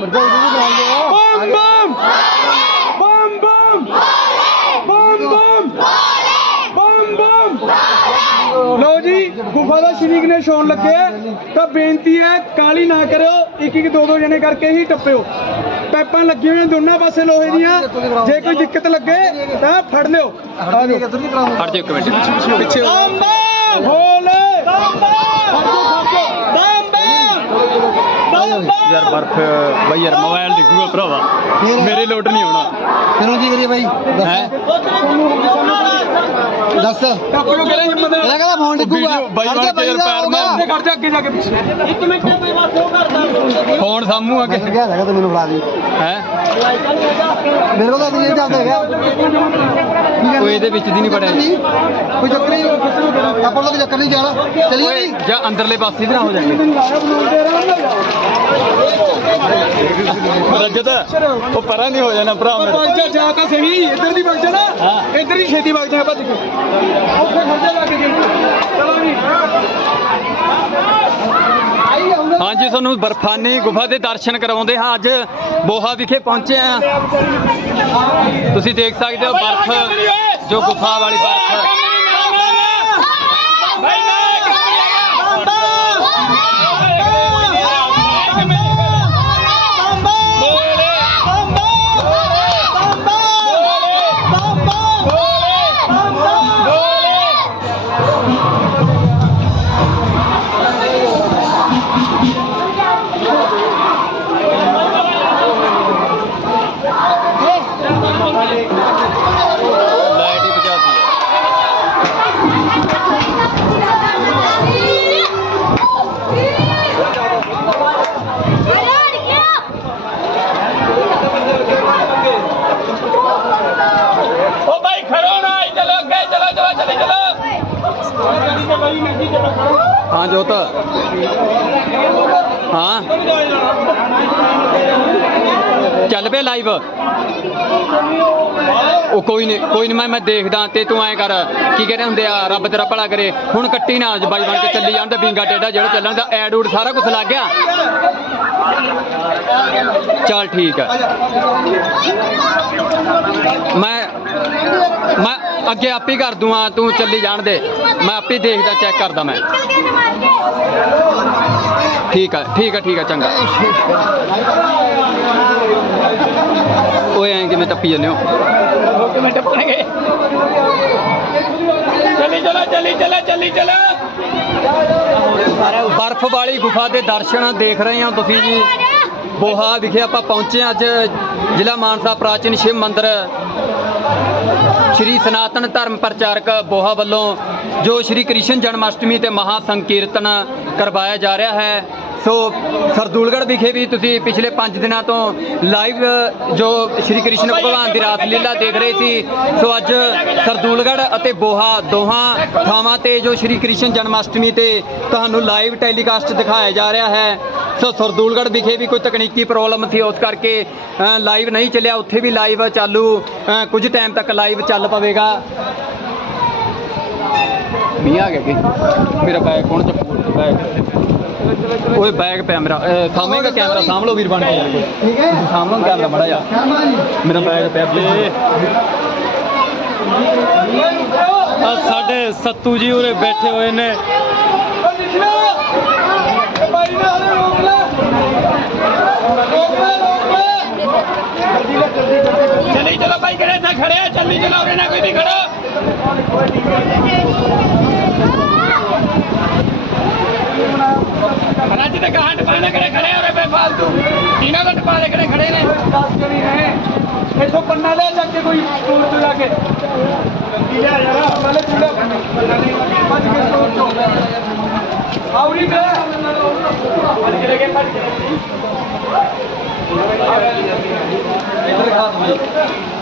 ਬੰਮ ਬੰਮ ਬੰਮ ਬੰਮ ਬੰਮ ਬੰਮ ਬੰਮ ਬੰਮ ਲਓ ਜੀ ਗੁਫਾ ਦਾ ਸ਼੍ਰੀ ਗਣੇਸ਼ ਹੋਣ ਲੱਗੇ ਤਾਂ ਬੇਨਤੀ ਹੈ ਕਾਲੀ ਨਾ ਕਰਿਓ ਇੱਕ ਇੱਕ ਦੋ ਦੋ ਜਣੇ ਕਰਕੇ ਹੀ ਟੱਪਿਓ। ਪੈਪਾਂ ਲੱਗੀਆਂ ਹੋਈਆਂ ਦੋਨਾਂ ਪਾਸੇ ਲੋਹੇ ਦੀਆਂ। ਜੇ ਕੋਈ ਦਿੱਕਤ ਲੱਗੇ ਤਾਂ ਫੜ ਲਿਓ। ਆ ਜਾਓ। ਹਟ ਜਾ ਇੱਕ ਮਿੰਟ। ਪਿੱਛੇ ਹੋਲੇ ਯਾਰ ਬਰਫ ਬਈ ਯਾਰ ਮੋਬਾਈਲ ਡਿੱਗੂਗਾ ਭਰਾਵਾ। ਮੇਰੇ ਲੋਟ ਨਹੀਂ ਆਉਣਾ ਕਿਹਨੂੰ ਕੀ ਕਰੀਏ ਬਾਈ ਹੈ? ਦੱਸ। ਇਹ ਟੱਪਿਓ ਕਿਹੜਾ ਹਿੰਮਤ ਨਾਲ ਕਹਿੰਦਾ ਫੋਨ ਡਿੱਗੂਗਾ ਬਾਈ ਖੜ ਬਣ ਜਾ ਕੇ ਯਾਰ ਬਾਈ ਪੈਰ ਦਾ ਮਾਰ। ਖੜ ਜਾ ਅੱਗੇ ਜਾ ਕੇ ਪਿੱਛੇ। ਇੱਕ ਮਿੰਟ ਫੋਨ ਸਾਮੂ ਅੱਗੇ। ਗਿਆ ਹੈਗਾ ਤੂੰ ਮੈਨੂੰ ਫੜਾ ਦੀ। ਹੈ? ਮੇਰੇ ਕੋਲ ਤਾਂ ਨਹੀਂ ਚੱਲਦਾ ਹੈਗਾ। ਉਹ ਇਹਦੇ ਵਿੱਚ ਦੀ ਨਹੀਂ ਵੜਿਆ ਨਹੀਂ। ਕੋਈ ਚੱਕਰ ਨਹੀਂ। ਆਪਾਂ ਲੋਕ ਚੱਕਰ ਨਹੀਂ ਜਾਣਾ। ਚਲੀਏ ਓਏ ਜੀ? ਜਾਂ ਅੰਦਰਲੇ ਪਾਸੇ ਦੀ ਨਾ ਹੋ ਜਾਗੇ ਰਜਤ ਉਹ ਪਰਾਂ ਨਹੀਂ ਹੋ ਜਾਣਾ ਭਰਾ ਮੇਰਾ। ਜਾ ਤਾਂ ਸਹੀ ਇੱਧਰ ਦੀ ਵਗ ਜਾ ਨਾ। ਹਾਂ। ਇੱਧਰ ਹੀ ਛੇਤੀ ਵਗ ਜਾ। ਭੱਜ ਕੇ। ਉੱਥੇ ਖੜ ਜਾ ਜਾ। ਕੇ ਚਲੋ ਜੀ ਹਾਂਜੀ, ਤੁਹਾਨੂੰ ਬਰਫਾਨੀ ਗੁਫਾ ਦੇ ਦਰਸ਼ਨ ਕਰਾਉਂਦੇ ਹਾਂ। ਅੱਜ ਬੋਹਾ ਵਿਖੇ ਪਹੁੰਚੇ ਆ ਤੁਸੀਂ ਦੇਖ ਸਕਦੇ ਹੋ ਬਰਫ, ਜੋ ਗੁਫਾ ਵਾਲੀ ਬਰਫ। ਹਾਂ ਜੋਤ। ਹਾਂ। ਚੱਲ ਪਏ ਲਾਈਵ ਉਹ ਕੋਈ ਨਹੀਂ ਕੋਈ ਨਹੀਂ ਮੈਂ ਮੈਂ ਦੇਖਦਾ ਤੇ ਤੂੰ ਐਂ ਕਰ। ਕੀ ਕਹਿੰਦੇ ਹੁੰਦੇ ਆ, ਰੱਬ ਤੇਰਾ ਭਲਾ ਕਰੇ। ਹੁਣ ਕੱਟੀ ਨਾ ਅੱਜ ਬਾਈ ਬਣ ਕੇ ਚੱਲੀ ਜਾਂਦਾ, ਬਿੰਗਾ ਟੇਡਾ ਜਿਹੜਾ ਚੱਲਣ ਦਾ, ਐਡ ਊਡ ਸਾਰਾ ਕੁਝ ਲੱਗ ਗਿਆ। ਚੱਲ ਠੀਕ ਹੈ ਮੈਂ ਅੱਗੇ ਆਪੇ ਕਰ ਦੂੰਗਾ ਤੂੰ ਚੱਲੀ ਜਾਣ ਦੇ। ਮੈਂ ਆਪੇ ਦੇਖਦਾ ਚੈੱਕ ਕਰਦਾ ਮੈਂ। ਠੀਕ ਹੈ ਠੀਕ ਹੈ ਠੀਕ ਹੈ ਚੰਗਾ। ਓਏ ਐਂ ਕਿਵੇਂ ਟੱਪੀ ਜਾਂਦੇ ਹੋ? ਕਿਵੇਂ ਟੱਪਣਗੇ ਚੱਲੀ ਚਲੋ ਚੱਲੀ ਚਲੋ ਚੱਲੀ ਚਲੋ। ਬਰਫ਼ ਵਾਲੀ ਗੁਫਾ ਦੇ ਦਰਸ਼ਨ ਦੇਖ ਰਹੇ ਹੋ ਤੁਸੀਂ ਜੀ। ਬੋਹਾ ਵਿਖੇ ਆਪਾਂ ਪਹੁੰਚੇ ਅੱਜ। ਜ਼ਿਲ੍ਹਾ ਮਾਨਸਾ ਪ੍ਰਾਚੀਨ ਸ਼ਿਵ ਮੰਦਿਰ। ਸ਼੍ਰੀ ਸਨਾਤਨ ਧਰਮ ਪ੍ਰਚਾਰਕ ਬੋਹਾ ਵੱਲੋਂ ਜੋ ਸ਼੍ਰੀ ਕ੍ਰਿਸ਼ਨ ਜਨਮਸ਼ਟਮੀ ਤੇ ਮਹਾ ਸੰਕੀਰਤਨ ਕਰਵਾਇਆ ਜਾ ਰਿਹਾ ਹੈ, ਸੋ ਸਰਦੂਲਗੜ੍ਹ ਵਿਖੇ ਵੀ ਤੁਸੀਂ ਪਿਛਲੇ 5 ਦਿਨਾਂ ਤੋਂ ਲਾਈਵ ਜੋ ਸ਼੍ਰੀ ਕ੍ਰਿਸ਼ਨ ਭਗਵਾਨ ਦੀ ਰਾਸ ਲੀਲਾ ਦੇਖ ਰਹੇ ਸੀ, ਸੋ ਅੱਜ ਸਰਦੂਲਗੜ੍ਹ ਅਤੇ ਬੋਹਾ ਦੋਹਾਂ ਥਾਵਾਂ ਤੇ ਜੋ ਸ਼੍ਰੀ ਕ੍ਰਿਸ਼ਨ ਜਨਮਸ਼ਟਮੀ ਤੇ ਤੁਹਾਨੂੰ ਲਾਈਵ ਟੈਲੀਕਾਸਟ ਦਿਖਾਇਆ ਜਾ ਰਿਹਾ ਹੈ, ਸੋ ਸਰਦੂਲਗੜ੍ਹ ਵਿਖੇ ਵੀ ਕੋਈ ਤਕਨੀਕੀ ਪ੍ਰੋਬਲਮ ਸੀ, ਉਸ ਕਰਕੇ ਲਾਈਵ ਨਹੀਂ ਚੱਲਿਆ, ਉੱਥੇ ਵੀ ਲਾਈਵ ਚਾਲੂ ਕੁਝ ਟਾਈਮ ਤੱਕ ਲਾਈਵ ਚੱਲ ਪਵੇਗਾ। ਮੀਂਹ ਆ ਗਿਆ ਕਿ? ਮੇਰਾ ਬੈਗ ਕੌਣ ਚੱਕੂ ਬੈਗ ਓਏ ਬੈਗ ਪਿਆ ਮੇਰਾ ਅ, ਸਾਹਮਣੇ ਕੈਮਰਾ ਸਾਂਭ ਲਓ ਵੀਰ ਬਣ ਕੇ ਠੀਕ ਹੈ। ਸਾਂਭ ਲਓ ਕੈਮਰਾ ਮੜਾ ਜਾ। ਮੇਰਾ ਬੈਗ ਪਿਆ ਆ ਸਾਡੇ ਸੱਤੂ ਜੀ ਉਰੇ ਬੈਠੇ ਹੋਏ ਨੇ। ਭਾਈ ਨਾ ਹਲੇ ਰੋਕ ਲੈ ਰੋਕ ਲੈ ਰੋਕ ਖੜਿਆ ਜਲਦੀ ਚਲਾਓ ਇਹਨਾਂ ਕੋਈ ਵੀ ਖੜਾ। ਰੱਜ ਤੇ ਗਾਂ ਟਪਾਣੇ ਕਿਹੜੇ ਖੜੇ ਹੋ ਰੇ ਬੇਫਾਲਤੂ? ਇਹਨਾਂ ਦਾ ਟਪਾਣੇ ਕਿਹੜੇ ਖੜੇ ਨੇ? ਦੱਸ ਜਿਹੜੀ ਨੇ ਇੱਥੋਂ ਪੰਨਾ ਲੈ ਜਾ ਕੇ ਕੋਈ ਟੂਰ ਤੋਂ ਜਾ ਕੇ। ਲਿਆ ਯਾਰ ਪਹਿਲੇ ਪੂਰਾ ਪੰਨਾ ਨਹੀਂ ਪੰਜ ਕੇ ਟੂਰ ਤੋਂ ਆਉਰੀ ਤੇ ਪੰਜ ਕੇ ਪੰਜ ਕੇ ਇਧਰ ਖਾਸ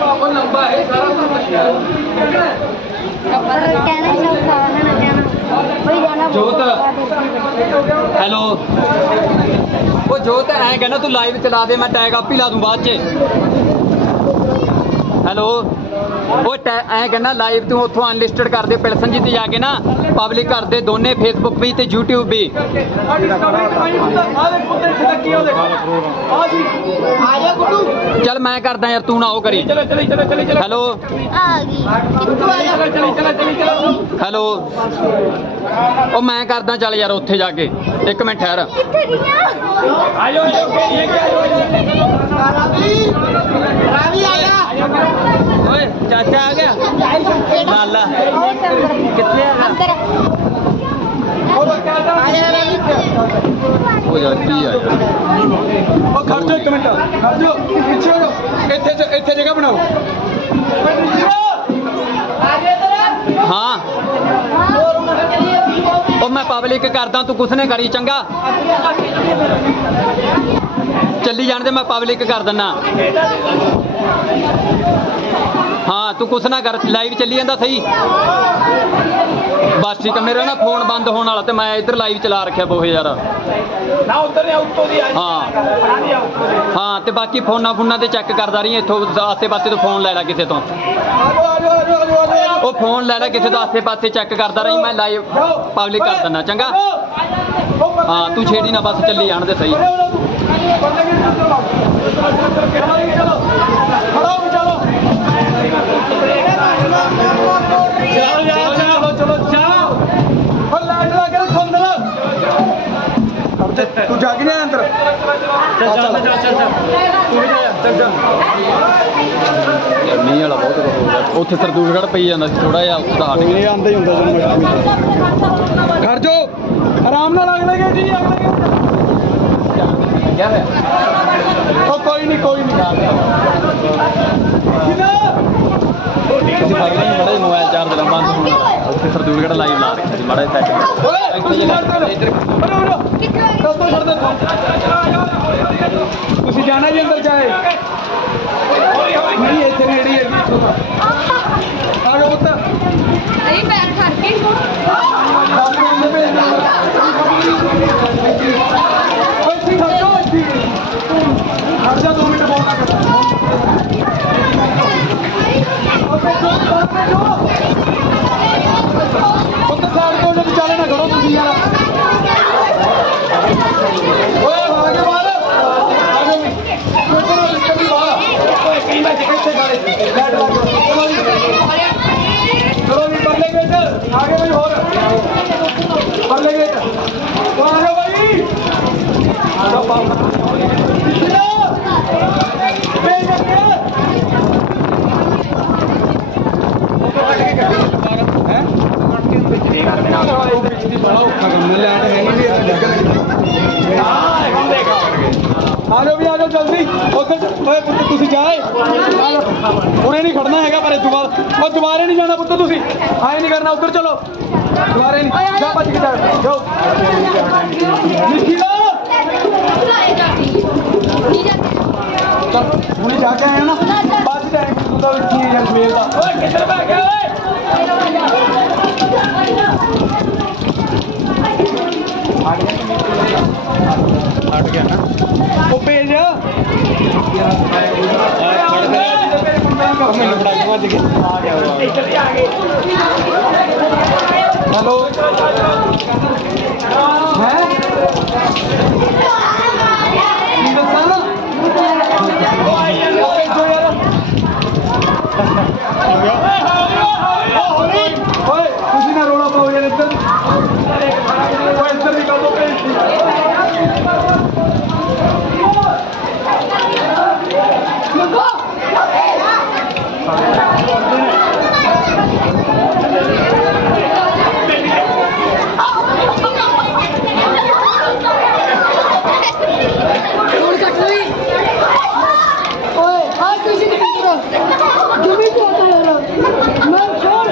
ਬਾਬਾ ਹੈ ਜੋਤ, ਹੈਲੋ। ਉਹ ਜੋਤ, ਐਂ ਕਹਿੰਦਾ ਤੂੰ ਲਾਈਵ ਚਲਾ ਦੇ, ਮੈਂ ਟੈਗ ਆਪ ਹੀ ਲਾ ਦੂੰ ਬਾਅਦ ਚ। ਹੈਲੋ। ਉਹ ਐਂ ਕਹਿੰਦਾ ਲਾਈਵ ਤੂੰ ਉੱਥੋਂ ਅਨਲਿਸਟਡ ਕਰ ਦੇ ਪਿਲਸਨ ਜੀ ਤੇ ਜਾ ਕੇ ਨਾ ਪਬਲਿਕ ਕਰ ਦੇ ਦੋਨੇ ਫੇਸਬੁੱਕ ਵੀ ਤੇ YouTube ਵੀ। ਚੱਲ ਮੈਂ ਕਰਦਾ ਯਾਰ ਤੂੰ ਨਾ ਉਹ ਕਰੀ। ਚਲੇ ਚਲੇ ਚਲੇ ਚਲੇ ਚਲੇ ਹੈਲੋ ਆ ਗਈ ਕਿੱਥੋਂ ਆ ਹੈਲੋ ਉਹ ਮੈਂ ਕਰਦਾ ਚੱਲ ਯਾਰ ਉੱਥੇ ਜਾ ਕੇ। ਇੱਕ ਮਿੰਟ ਠਹਿਰ। ਕਿੱਥੇ ਗਈਆਂ? ਇਹ ਕੀ ਰਾਵੀ ਆ ਜਾ ਓਏ ਚਾਚਾ ਆ ਗਿਆ? ਲਾਲਾ। ਕਿੱਥੇ ਆ? ਅੰਦਰ। ਉਹ ਯਾਰ ਕੀ ਆ ਉਹ ਖੜ ਜਾ ਇੱਕ ਮਿੰਟ। ਖੜ ਜਾ ਪਿੱਛੇ ਹੋ ਜਾਓ। ਇੱਥੇ ਜ- ਇੱਥੇ ਜਗ੍ਹਾ ਬਣਾਓ। ਹਾਂ। ਉਹ ਮੈਂ ਪਬਲਿਕ ਕਰਦਾ ਤੂੰ ਕੁਛ ਨੇ ਕਰੀ ਚੰਗਾ। ਚੱਲੀ ਜਾਣ ਦੇ ਮੈਂ ਪਬਲਿਕ ਕਰ ਦਿੰਨਾ। ਹਾਂ ਤੂੰ ਕੁਛ ਨਾ ਕਰ ਲਾਈਵ ਚੱਲੀ ਜਾਂਦਾ ਸਹੀ। ਬਸ ਠੀਕ ਹੈ ਮੇਰਾ ਨਾ ਫੋਨ ਬੰਦ ਹੋਣ ਵਾਲਾ ਤੇ ਮੈਂ ਇੱਧਰ ਲਾਈਵ ਚਲਾ ਰੱਖਿਆ ਬੋਹੇ ਯਾਰ। ਨਾ ਉੱਤਰ ਨੇ ਉੱਤੋਂ ਦੀ ਆ ਹਾਂ। ਹਾਂ ਤੇ ਬਾਕੀ ਫੋਨਾਂ ਫੋਨਾਂ ਤੇ ਚੈੱਕ ਕਰਦਾ ਰਹੀ ਇੱਥੋਂ ਆਸੇ ਪਾਸੇ ਤੋਂ ਫੋਨ ਲੈ ਲੈ ਕਿਸੇ ਤੋਂ। ਉਹ ਫੋਨ ਲੈ ਲੈ ਕਿਸੇ ਤੋਂ ਆਸੇ ਪਾਸੇ ਚੈੱਕ ਕਰਦਾ ਰਹੀ ਮੈਂ ਲਾਈਵ ਪਬਲਿਕ ਕਰ ਦਿੰਦਾ ਚੰਗਾ? ਹਾਂ ਤੂੰ ਛੇੜੀ ਨਾ ਬਸ ਚੱਲੀ ਜਾਣ ਦੇ ਸਹੀ। ਤੂੰ ਜਾ ਕੇ ਨਹੀਂ ਆਇਆ ਅੰਦਰ? ਚੱਲ ਚੱਲ ਚੱਲ ਚੱਲ ਤੂੰ ਵੀ ਜਾ ਚੱਲ ਚੱਲ। ਯਾਰ ਮੀਂਹ ਵਾਲਾ ਬਹੁਤ ਹੋ ਗਿਆ। ਉੱਥੇ ਸਰਦੂਲਗੜ੍ਹ ਪਈ ਜਾਂਦਾ ਸੀ ਥੋੜਾ ਜਿਹਾ ਉੱਥੇ ਦਾ ਹਟ ਗਿਆ ਇਹ ਆਂਦਾ ਹੀ ਹੁੰਦਾ ਜਦੋਂ ਖੜ ਜੋ ਆਰਾਮ ਨਾਲ ਅਗਲੇ ਜੀ ਅਗਲੇ ਹੋਇਆ? ਉਹ ਕੋਈ ਨਹੀਂ ਕੋਈ ਨਹੀਂ ਕਿਦਾਂ? ਤੁਸੀਂ ਫੜ ਲਈ ਮੜਾ ਮੋਬਾਈਲ ਚਾਰਜ ਲਾ ਬੰਦ ਹੋਣ। ਉੱਥੇ ਸਰਦੂਲਗੜ੍ਹ ਲਾਈਵ ਲਾ ਰੱਖਿਆ ਸੀ ਮੜਾ ਸੈੱਟ ਜੇ ਤੁਸੀਂ ਜਾਣਾ ਜੀ ਅੰਦਰ ਜਾਏ। ਨਹੀਂ ਇੱਥੇ ਨੇੜੇ ਹੀ ਜੀ ਆ ਜਾਓ ਪੁੱਤ। ਨਹੀਂ ਪੈਰ ਖੜ ਕੇ ਖੜ ਜਾ ਇੱਥੇ ਖੜ ਜਾ 2 ਮਿੰਟ ਫੋਨ ਨਾ ਕਰ ਓਕੇ ਜੋ ਓਕੇ ਜੋ ਪੁੱਤ ਸਾਈਡ ਤੋਂ ਜੇ ਚਾਲੇ ਨਾ ਖੜੋ ਤੁਸੀਂ ਯਾਰ ਓਏ ਆ ਕੇ ਬਾਹਰ ਆ ਜਾਓ ਵੀ ਕੋਈ ਨਾ ਕਦੀ ਬਾਹਰ ਓਏ ਕਈ ਮੈਂ ਇੱਥੇ ਖੜੇ ਲੈਟ ਲਾ ਕੇ ਚਲੋ ਜੀ ਚਲੋ ਜੀ ਪਰਲੇ ਗੇਟ ਆਗੇ ਕੋਈ ਹੋਰ ਪਰਲੇ ਗੇਟ ਉਹ ਆ ਜਾਓ ਭਾਈ ਆ ਜਾਓ ਪਾਪਾ ਬੇਜ ਕੇ ਹੈ ਵਿੱਚ ਬੜਾ ਔਖਾ ਕੰਮ ਹੈ, ਲੈਟ ਹੈ ਨਹੀਂ ਇਹ ਲੱਗਣ ਆ ਜਾਓ ਵੀ, ਆ ਜਾਓ ਜਲਦੀ। ਉੱਥੇ ਓਏ ਪੁੱਤ, ਤੁਸੀਂ ਜਾਏ। ਹੁਣੇ ਨਹੀਂ ਖੜਨਾ ਹੈਗਾ, ਪਰ ਇਸ ਉਹ ਦੁਬਾਰੇ ਨਹੀਂ ਜਾਣਾ ਪੁੱਤ ਤੁਸੀਂ। ਆਏ ਨਹੀਂ ਕਰਨਾ, ਉੱਧਰ ਚਲੋ। ਦੁਬਾਰੇ ਨਹੀਂ। ਜਾ ਭੱਜ ਕੇ ਜਾ, ਜਾਓ। ਨਿਕਲਾ ਹੁਣੇ ਜਾ ਕੇ ਆਇਆ ਨਾ। ਬਾਅਦ ਟਾਈਮ ਤੂੰ ਦਾ ਕੀ ਹੈ ਯਾਰ ਦਾ। ਓਏ, ਕਿੱਧਰ ਭੱਜ ਗਿਆ, ਓਏ? ਹਟ ਗਿਆ ਨਾ। ਉਹ ਭੇਜ ਮੈਨੂੰ ਵੱਜ ਕੇ ਆ ਗਿਆ ਹੈਲੋ। ਹੈ ਕੀ ਦੱਸਾਂ ਨਾ ਉਹ ਭੇਜੋ ਯਾਰ ਓਏ ਤੁਸੀਂ ਨਾ ਰੋਲਾ ਪਾਓ ਯਾਰ ਇੱਧਰ ਓਏ ਇੱਧਰ ਵੀ ਕਦੋਂ ਭੇਜਦੀ ਹੁਣ ਕੱਟ ਲਈ ਓਏ ਆ ਤੁਸੀਂ ਕੀ ਕਰ ਰਹੇ ਜਮੀ ਕੋ ਆਤਾ ਯਾਰ ਮੈਂ ਛੋੜ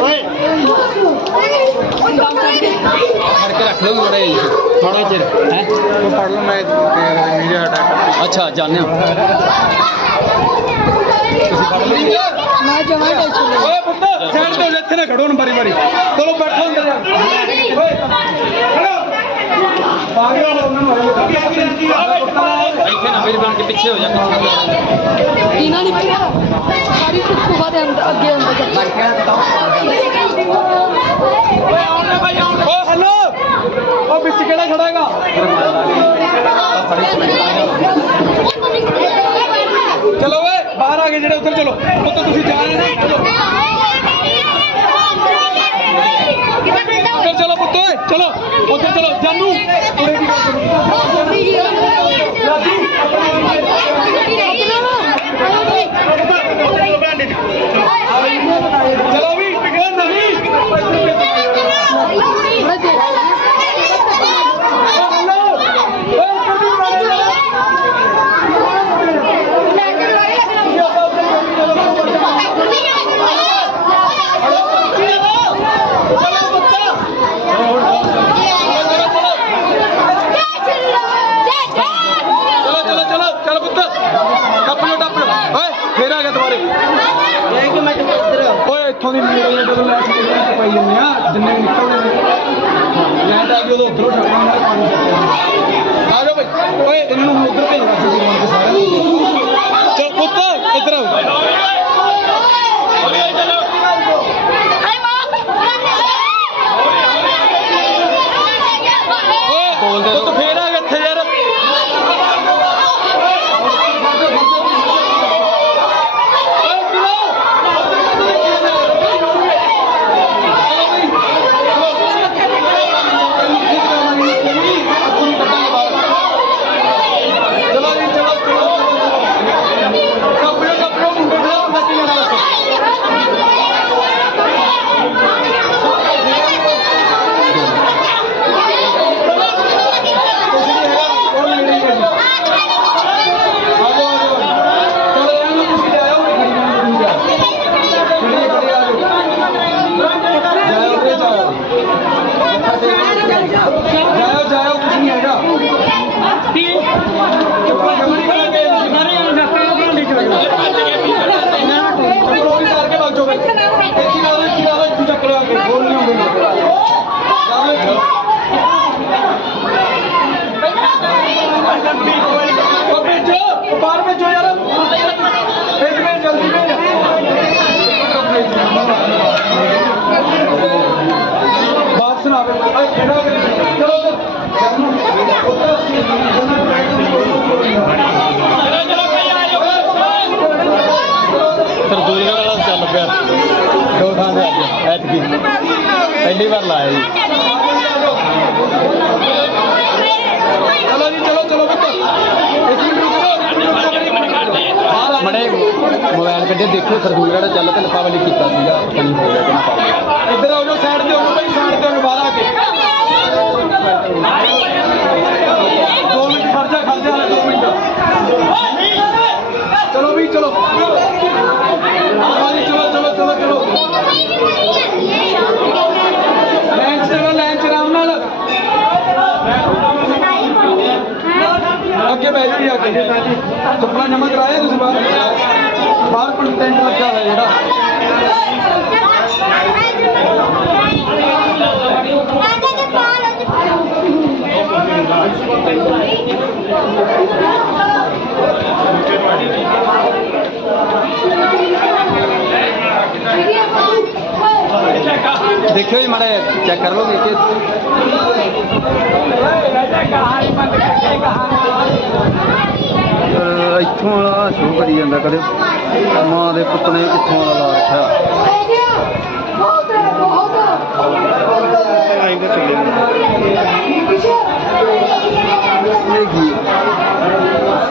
ਓਏ ਫੜ ਕੇ ਰੱਖ ਲਓ ਮੜੇ ਥੋੜਾ ਚਿਰ ਹੈ ਤੂੰ ਪੜ ਲਓ ਮੈਂ ਵੀਡੀਓ ਹਟਾ ਅੱਛਾ ਜਾਣਿਆ ਮੈਂ ਜਮਾ ਟੈਨਸ਼ਨ ਓਏ ਪੁੱਤ ਸਾਈਡ ਤੋਂ ਇੱਥੇ ਨਾ ਖੜੋ ਨਾ ਬਾਰੀ ਬਾਰੀ ਚਲੋ ਬੈਠੋ ਅੰਦਰ ਜਾ ਓਏ ਖੜੋ ਬਾਗੇ ਉਹਨਾਂ ਨੂੰ ਇੱਥੇ ਨਾ ਵੀਰ ਬਣ ਕੇ ਪਿੱਛੇ ਹੋ ਜਾ ਇਹਨਾਂ ਨਹੀਂ ਪਈਆ ਸਾਰੀ ਕੁੱਕੂ ਦੇ ਅੰਦਰ ਅੱਗੇ ਅੰਦਰ ਓ ਹੈਲੋ ਉਹ ਵਿੱਚ ਕਿਹੜਾ ਖੜਾ ਹੈਗਾ ਚਲੋ ਓਏ, ਬਾਹਰ ਆ ਗਏ ਜਿਹੜੇ, ਉੱਧਰ ਚਲੋ। ਉੱਧਰ ਤੁਸੀਂ ਜਾ ਰਹੇ ਨੇ ਚਲੋ। ਉੱਧਰ ਚਲੋ ਪੁੱਤ ਓਏ, ਚਲੋ। ਉੱਧਰ ਚਲੋ। ਜਾਨੂ, ਕੁੜੇ ਦੀ ਚਲੋ ਵੀ ਇਹ ਨਹੀਂ। ਇੱਥੋਂ ਦੀ ਨੀਡਲ ਨੇ ਜਦੋਂ ਲੈ ਕੇ ਜਿਹੜੇ ਪਾਈ ਜਾਂਦੇ ਆ, ਜਿੰਨੇ ਵੀ ਨਿਕਲਦੇ ਨੇ। ਲੈਂਡ ਆ ਗਈ ਉਦੋਂ ਉਧਰੋਂ ਛੱਡਣਾ ਨਾਲ ਪਾਣੀ ਛੱਡਣਾ ਆ ਜਾਓ ਬਈ ਓਏ ਇਹਨਾਂ ਨੂੰ ਉਧਰ ਭੇਜਣਾ ਸੀ ਜੀਵਨ ਦੇ। ਚਲ ਪੁੱਤ ਇੱਧਰ ਆਓ ਓਏ ਪੁੱਤ ਫੇਰ ਆ ਗਿਆ ਇੱਥੇ ਯਾਰ ਓਏ ਕਿਲੋ ਚਲੋ ਜੀ ਚਲੋ ਚਲੋ ਕੱਪੜੇ ਕੱਪੜੇ ਮੁੰਡੇ ਦਾ ਬੱਚੇ ਲੈਣਾ ਦੱਸੋ ਕੁਛ ਨਹੀਂ ਹੈਗਾ ਉਹ ਨੇੜੇ ਹੀ ਹੈ ਜੀ ਆ ਜਾਓ ਆ ਜਾਓ ਚਲੋ ਇਹਨਾਂ ਨੂੰ ਤੁਸੀਂ ਲੈ ਆਓ ਖੜੀ ਨੂੰ ਤੁਸੀਂ ਜਾ ਖੜੀ ਖੜੀ ਆ ਜਾਓ ਜਾਓ ਜਾਓ ਜਾਓ ਜਾਓ ਕੁਛ ਨਹੀਂ ਹੈਗਾ ਚੱਪਲ ਜਮਣੀ ਕਰਾਂਗੇ ਸਾਰੇ ਜਣੇ ਸੱਤਾਂ ਨੂੰ ਬਣਾਉਂਦੇ ਚਲੇ ਜਾਓ ਚੱਪਲ ਉਹ ਵੀ ਤਾਰ ਕੇ ਵਗ ਜਾਓ ਇੱਥੇ ਲਾ ਦੋ ਇੱਥੇ ਲਾ ਦੋ ਇੱਥੇ ਚੱਕ ਲਓ ਆ ਕੇ ਬੋਲ ਨਹੀਂ ਹੁੰਦੇ ਜਾਓ ਇੱਥੇ ਉਹ ਭੇਜੋ ਉਹ ਬਾਹਰ ਭੇਜੋ ਯਾਰ ਭੇਜ ਭੇਜ ਜਲਦੀ ਭੇਜ ਬਾਤ ਸੁਣਾ ਵਾਲਾ ਚੱਲ ਪਿਆ। ਦੋ ਥਾਂ ਤੇ ਅੱਜ, ਐਤਕੀ। ਪਹਿਲੀ ਵਾਰ ਲਾਇਆ ਜੀ। ਚਲੋ ਜੀ ਚਲੋ ਚਲੋ ਬੱਤ ਇੱਕ ਮਿੰਟ ਰੁਕੋ ਬਾਹਰ ਆ ਮੜੇ ਮੋਬਾਈਲ ਕੱਢੇ ਦੇਖੋ ਸਰਦੂਲਗੜ ਚੱਲ ਤੇ ਲਫਾਵਾ ਲਈ ਕੀਤਾ ਸੀਗਾ। ਇੱਧਰ ਆਓ ਜੋ ਸਾਈਡ ਤੇ ਹੋ ਦੋ ਮਿੰਟ ਖੜ ਜਾ ਖੜ ਜਾ ਦੋ ਮਿੰਟ। ਚਲੋ ਵੀ, ਚਲੋ। ਹਾਂਜੀ ਚਲੋ ਚਲੋ ਚਲੋ ਚਲੋ। ਲਾਈਨ ਚ ਚਲੋ ਲਾਈਨ ਚ ਆਰਾਮ ਨਾਲ। ਅੱਗੇ ਬੈਠ ਜਾਓ ਜੀ, ਅੱਗੇ। ਚੱਪਲਾਂ ਜਮਾ ਕਰਾਏ ਤੁਸੀਂ ਬਾਹਰ? ਬਾਹਰ ਕੰਟੈਂਟ ਲੱਗਾ ਹੋਇਆ ਜਿਹੜਾ। ਦੇਖਿਓ ਜੀ ਮਾੜਾ ਚੈੱਕ ਕਰ ਲਓ ਵੇਖ ਇੱਥੋਂ ਵਾਲਾ ਸ਼ੋਅ ਕਰੀ ਜਾਂਦਾ ਕਦੇ ਮਾਂ ਦੇ ਪੁੱਤ ਨੇ ਕਿੱਥੋਂ ਵਾਲਾ ਲਾ ਰੱਖਿਆ ਇਹ ਕੀ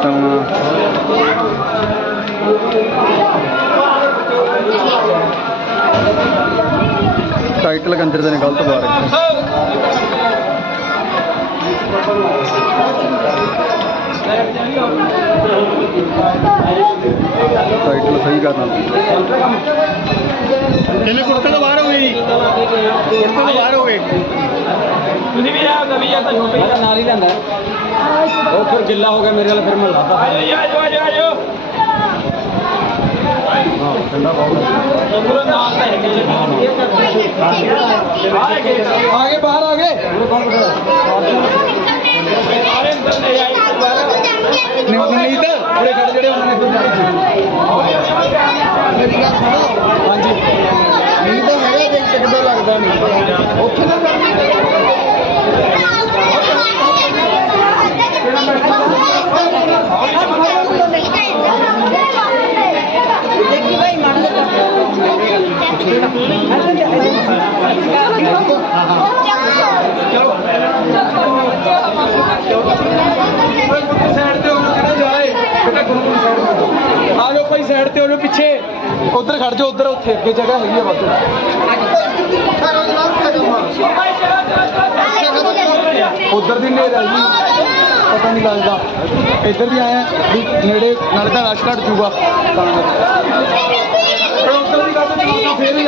ਤਾਂ ਟਾਈਟਲ ਕੰਜਰ ਦੇ ਨੇ ਗਲਤ ਰੱਖਿਆ ਟਾਈਟਲ ਸਹੀ ਕਰਨਾ। ਇਹਨੇ ਕੁੜਤੇ ਤੋਂ ਬਾਹਰ ਹੋ ਗਏ ਜੀ। ਕੁੜਤੇ ਤੋਂ ਬਾਹਰ ਹੋ ਗਏ ਤੁਸੀਂ ਵੀ ਆ ਨਵੀਂ ਆ ਤਾਂ ਛੋਟੇ ਨਾਲ ਹੀ ਲੈਂਦਾ। ਉਹ ਫਿਰ ਗਿੱਲਾ ਹੋ ਗਿਆ ਮੇਰੇ ਨਾਲ ਫਿਰ ਮੈਂ ਲਾਤਾ। ਆਜੋ ਆਜੋ ਆਜੋ ਆਗੇ ਬਾਹਰ ਆਗੇ ਨਵਨੀਤ ਉਰੇ ਖੜ ਜਿਹੜੇ ਉਹਨਾਂ ਨੇ ਮੇਰੀ ਗੱਲ ਸੁਣੋ ਹਾਂਜੀ ਨਹੀਂ ਤਾਂ ਹੈਗਾ ਦੇਖ ਕੇ ਕਿਦੋਂ ਲੱਗਦਾ ਨਹੀਂ ਉੱਥੇ ਨਾ ਸਾਈਡ ਤੇ ਹੋ ਜਾਓ ਕਿਤੇ ਜਾਏ ਬੇਟਾ ਗੁਰੂ ਗੁਰੂ ਸਾਈਡ ਤੇ ਆ ਜਾਓ ਭਾਈ ਸਾਈਡ ਤੇ ਹੋ ਜਾਓ ਪਿੱਛੇ। ਉਧਰ ਖੜ ਜਾਓ ਉਧਰ ਉੱਥੇ ਅੱਗੇ ਜਗ੍ਹਾ ਹੈਗੀ ਆ ਬਸ ਉਧਰ ਦੀ ਨੇੜ ਆ ਜੀ। ਪਤਾ ਨਹੀਂ ਲੱਗਦਾ। ਇੱਧਰ ਵੀ ਆਇਆ ਵੀ ਨੇੜੇ ਨਾਲੇ ਤਾਂ ਰਸ਼ ਘਟ ਜੂਗਾ ਤਾਂ ਪਰ ਉਧਰ ਦੀ ਗੱਲ ਤਾਂ ਫੇਰ ਹੀ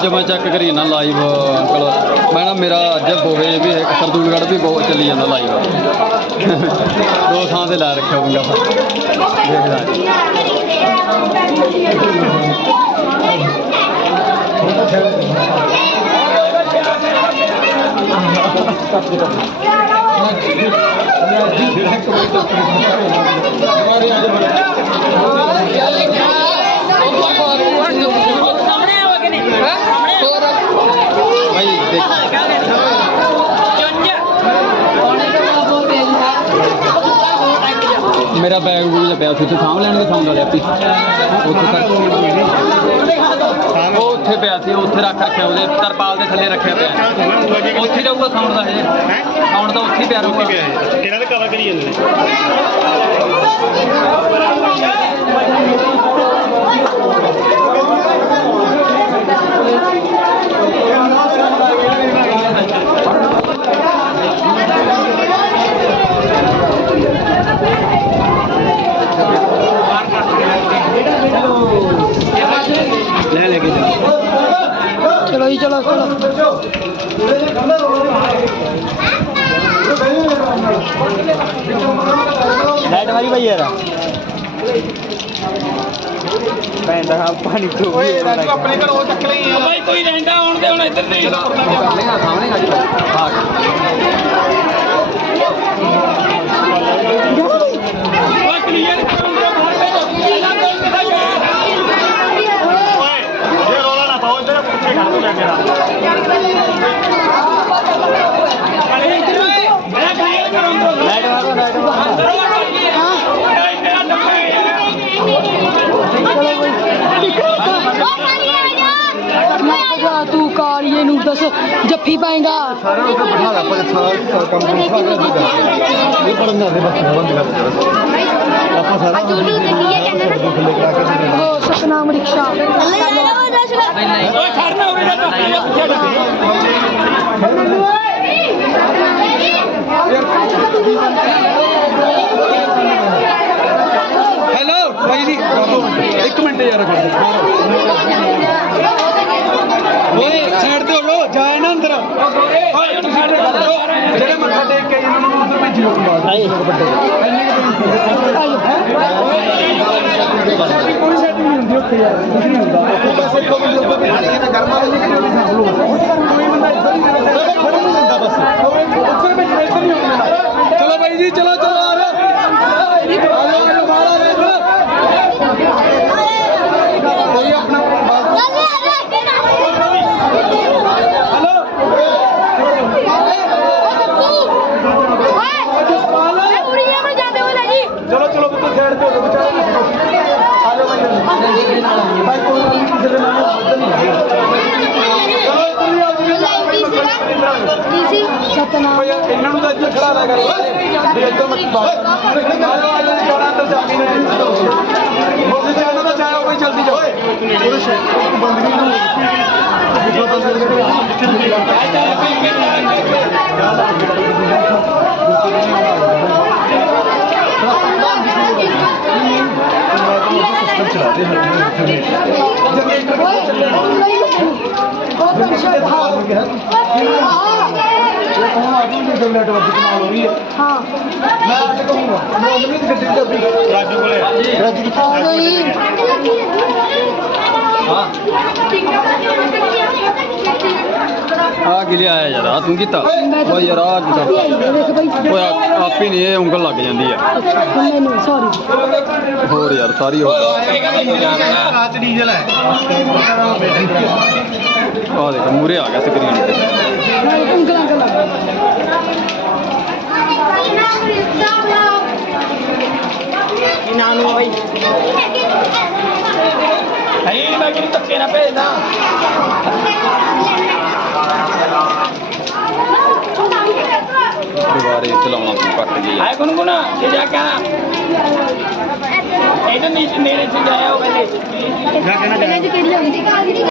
ਖੜ ਮੈਂ ਚੈੱਕ ਕਰੀ ਨਾ ਲਾਈਵ ਅੰਕਲ। ਮੈਂ ਨਾ ਮੇਰਾ ਅੱਜ ਹੋਵੇ ਵੀ ਇੱਕ ਸਰਦੂਲਗੜ੍ਹ ਵੀ ਬਹੁਤ ਚੱਲੀ ਜਾਂਦਾ ਲਾਈਵ ਦੋ ਥਾਂ ਤੇ ਲਾ ਰੱਖਿਆ ਹੋਊਗਾ ਦੇਖਦਾ ਭਾਈ ਦੇਖ ਮੇਰਾ ਬੈਗ ਵੀ ਜਿਹਾ ਪਿਆ ਸੀ ਉੱਥੇ ਸਾਂਭ ਲੈਣਗੇ ਸਾਂਭ ਲਿਆ ਪੀ ਉੱਥੇ ਤੱਕ। ਉਹ ਉੱਥੇ ਪਿਆ ਸੀ ਉੱਥੇ ਰੱਖ ਰੱਖਿਆ ਉਹਦੇ ਤਰਪਾਲ ਦੇ ਥੱਲੇ ਰੱਖਿਆ ਪਿਆ। ਉੱਥੇ ਜਾਊਗਾ ਸਾਊਂਡ ਦਾ ਹਜੇ ਸਾਊਂਡ ਦਾ ਉੱਥੇ ਪਿਆ ਰਹੂਗਾ। ਕਿਹਨਾਂ ਦੇ ਕਵਰ ਕਰੀ ਜਾਂਦੇ ਨੇ? ਲੈ ਲੈ ਕੇ ਜਾ ਚਲੋ ਜੀ ਚਲੋ ਭੈਣ ਦਾ ਪਾਣੀ ਤੋਂ ਓਏ ਰਾਜੂ ਆਪਣੇ ਘਰ ਚੱਕ ਲਈ ਭਾਈ ਕੋਈ ਰਹਿੰਦਾ ਆਉਣ ਦੇ ਹੁਣ ਇੱਧਰ ਦੀ ਸਾਹਮਣੇ ਸਾਹਮਣੇ ਅੱਜ ਹਾਂ। ਕਲੀਅਰ ਕਰਨ ਦੇ ਓਏ ਇਹ ਰੋਲਾ ਨਾ ਪਾਓ ਇੱਧਰ ਪਿੱਛੇ ਖੜ ਤੂੰ ਜਾ ਕੇ ਲਾਈਟ ਵਾਲਾ ਲਾਈਟ ਮੈਂ ਕਿਹਾ ਤੂੰ ਕਾਲੀਏ ਨੂੰ ਦੱਸ ਜੱਫੀ ਪਾਏਗਾ ਸਾਰਿਆਂ ਨੂੰ ਉੱਥੇ ਬਿਠਾ ਲਾ ਪਰ ਸਾਰਾ ਕੰਮ ਦੂਸਰਾ ਕਰ ਦਿੱਤਾ ਇਹ ਪੜਨ ਦੇ ਬਸ ਬੰਦ ਕਰ ਦੇ ਆਪਾਂ ਸਾਰਾ ਥੱਲੇ ਕਰਾ ਕੇ ਦੇ ਦੇਣਾ। ਉਹ ਸਤਨਾਮ ਰਿਕਸ਼ਾ ਹੈਲੋ ਭਾਈ ਜੀ। ਇੱਕ ਮਿੰਟ ਯਾਰ ਓਏ ਸਾਈਡ ਤੇ ਹੋ ਜਾਓ ਜਾਏ ਨਾ ਅੰਦਰ। ਓਏ ਤੁਸੀਂ ਤੇ ਹੋ ਜਾਓ। ਜਿਹੜੇ ਮੱਥਾ ਟੇਕ ਕੇ ਇਹਨਾਂ ਨੂੰ ਅੰਦਰ ਭੇਜਿਓ ਆਈ ਸਾਡੀ ਕੋਈ ਸੈਟਿੰਗ ਨਹੀਂ ਹੁੰਦੀ ਉੱਥੇ ਯਾਰ ਕੁਝ ਨਹੀਂ ਹੁੰਦਾ ਉੱਥੇ ਬਸ ਇੱਕ ਬੰਦੇ ਉੱਪਰ ਬਿਠਾਣੀ ਹੈ ਗਰਮਾ ਵਾਲੀ ਕਿਹੜੀ ਹੋਣੀ ਸਾਂਭ ਲਓ ਕੋਈ ਬੰਦਾ ਇੱਧਰ ਨਹੀਂ ਜਾਂਦਾ ਖੜੇ ਨਹੀਂ ਹੁੰਦਾ ਬਸ ਉੱਪਰ ਵਿੱਚ ਇੱਧਰ ਨਹੀਂ ਹੁੰਦਾ ਚਲੋ ਬਾਈ ਜੀ ਚਲੋ ਚਲੋ ਆ ਜਾਓ ਆ ਜਾਓ ਆ ਜਾਓ ਬਾਹਰ ਆ ਜਾਓ ਕੋਈ ਆਪਣਾ ਨਾਮ ਓਏ ਯਾਰ ਇਹਨਾਂ ਨੂੰ ਤਾਂ ਇੱਥੇ ਖੜਾ ਲਿਆ ਕਰ ਵੀ ਇੱਧਰ ਮਤ ਬਾਹਰ ਆਜੋ ਆਜੋ ਜਾਣਾ ਅੰਦਰ ਚਾਬੀ ਨੇ ਮੋਸੇ ਜਾਣਾ ਤਾਂ ਜਾਓ ਬਈ ਜਲਦੀ ਜਾਓ ਉਹਦੇ ਸ਼ੇਰ ਬੰਦ ਨਹੀਂ ਨਾ ਜਿੱਦੋਂ ਸਿਸਟਮ ਚਲਾ ਦੇ ਓਏ ਨਹੀਂ ਬਹੁਤ ਅੱਛਾ ਹਾਂ ਕੌਣ ਆ ਗਈ ਜੋ ਨੈਟਵਰਕ ਦੀ ਕਮਾਲ ਹੋ ਰਹੀ ਹੈ ਹਾਂ ਮੈਂ ਅੱਜ ਕਹੂੰਗਾ ਆ ਗਈ ਆ ਲਿਆਇਆ ਯਾਰ? ਆ ਤੂੰ ਕੀਤਾ? ਓਏ ਯਾਰ ਆ ਕੀਤਾ। ਓਏ ਆ- ਆਪੇ ਨਹੀਂ, ਇਹ ਉਂਗਲ ਲੱਗ ਜਾਂਦੀ ਆ। ਮੈਨੂੰ ਸੌਰੀ ਹੋਰ ਯਾਰ, ਸਾਰੀ ਹੋ ਰਾਤ ਡੀਜ਼ਲ ਹੈ ਆ ਦੇਖ ਮੂਰੇ ਆ ਗਿਆ ਸਕਰੀਨ ਤੇ। ਮੈਂ ਉਂਗਲ ਉਂਗਲ ਨੂੰ ਬਾਈ। ਨਹੀਂ ਮੈਂ ਕਿਹਨੂੰ ਧੱਕੇ ਨਾ ਭੇਜਦਾ ਦੁਬਾਰੇ ਚਲਾਉਣਾ ਤੂੰ ਕੱਟ ਗਈ ਆਏ ਕੋਣ ਕੋਣ ਜਾ ਕਹਿਣਾ ਇਹ ਨੀਚੇ ਨੇੜੇ ਚ ਜਾਇਆ ਉਹ ਪਹਿਲੇ ਇਹਨਾਂ ਦੀ ਕਿਹੜੀ